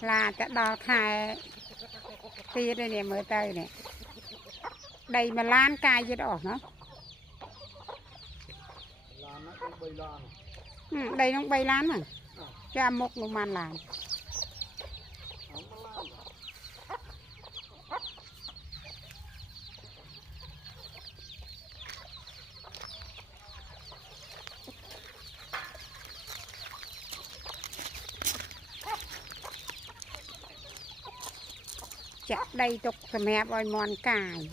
làจะđo khai ti đây nè mới tới nè đây mà lan cài gì đó nó đây nó bay lan mà cho một lùng man làm chặt đây tục mẹ bòi mòn cài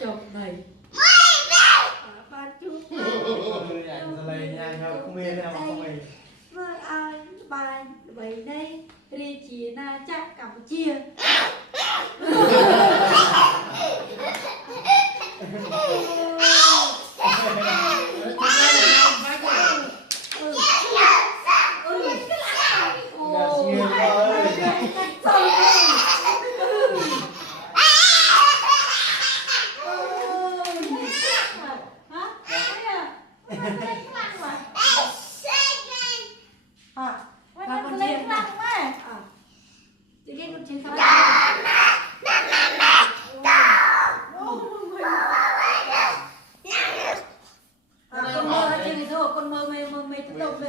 chồng này bài vậy đây ri chỉ na chắc Campuchia con mơ mê con mơ mê con mơ mê